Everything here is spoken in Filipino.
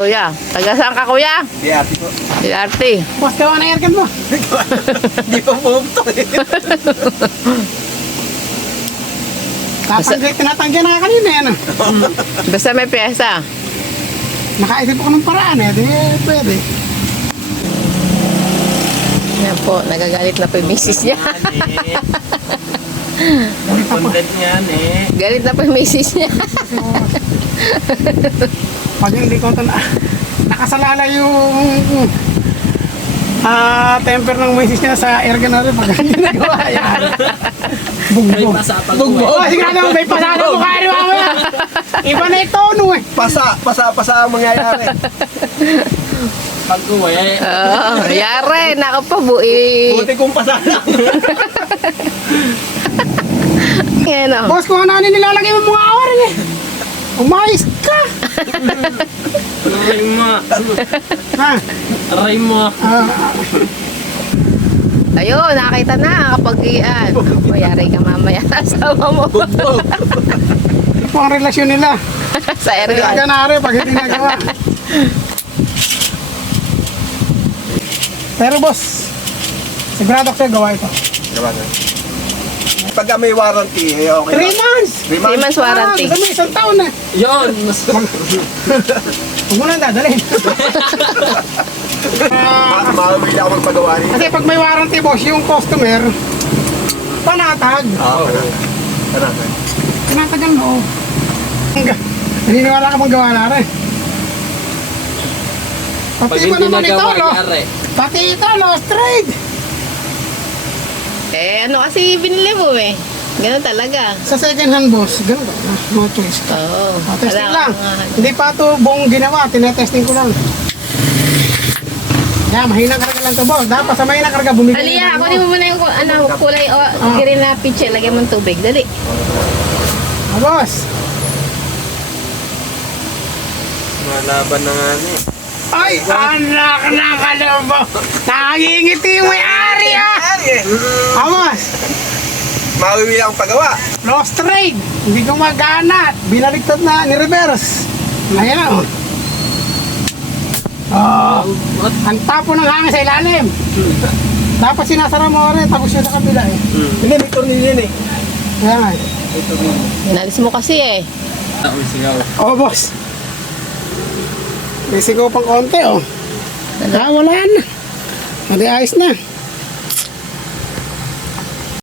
Kuya, taga saan ka kuya? Di ate po. Di arte. Boss, gawa na aircon mo. Di pa bumukto eh. Tinatanggihan na nga kanina yan. Basta may pyesa. Nakaisip ako ng paraan eh. Di pwede. Yan po, nagagalit na po yung misis niya. Content nga eh. Galit na po yung misis niya. Pag hindi ko ito nakasalala yung temper ng misis niya sa aircon na rin pag ginagawa yan. Bugbog. Bugbog. Oh, sige na naman, may pasada mo kaya mamaya. Iba na yung tono eh. Pasa ang mangyayari. Pag-uwi. Oo, yare. Nako po, bui. Buti kong pasa lang. Yan o. Boss, kung ano nilalagay mo mga awarin eh. Umayos ka. Aray mo. Ha? Aray mo. Ayun, nakita na kapag iyan. Mayari ka mamaya sa asawa mo. Ito ang relasyon nila. Sa Kaya aircon. ganari pag hindi nagawa. Pero boss, sigurado ko sa'yo gawa ito. Diba na? Pagka may warranty, eh okay 3 lang. months! 3 3 months warranty. Kami isang taon na. Yun! Huwag mo na dadalhin. Mauwi na ako magpagawa rin. Kasi pag may warranty boss, yung customer, panatag. Oo. Panatag. Pinatagal mo. Naniniwala ka magawa na rin. Pati ba naman ito, no? Pati ito, lost trade. Eh, ano kasi binili mo eh. Ganun talaga. Sa second hand boss, ganun ba? No choice. Oo. Testing lang. Kailangan- Hindi pa ito buong ginawa, tinetesting ko lang. Yan, mahina karga lang ito boss. Dapat sa mahina karga, bumili. Aliya, kunin mo muna yung ano, kulay o green na pitch. Lagyan mo ng tubig. Dali. Boss. Malaban na nga eh. Ay, anak na kalabo. Nakangingiti yung may-ari ah. Boss. Mauwi na akong pagawa. Lost trade. Hindi ko magana. Binaliktad na ni reverse. Ayan o. Oh. Ang tapo ng hangin sa ilalim. Dapat sinasara mo rin. Tapos yun sa kabila eh. Hindi, may tornilyo yan eh. Kaya nga eh. Inalis mo kasi eh. Oh, boss. May sigaw pang konti oh. Wala na. Mali ayos na.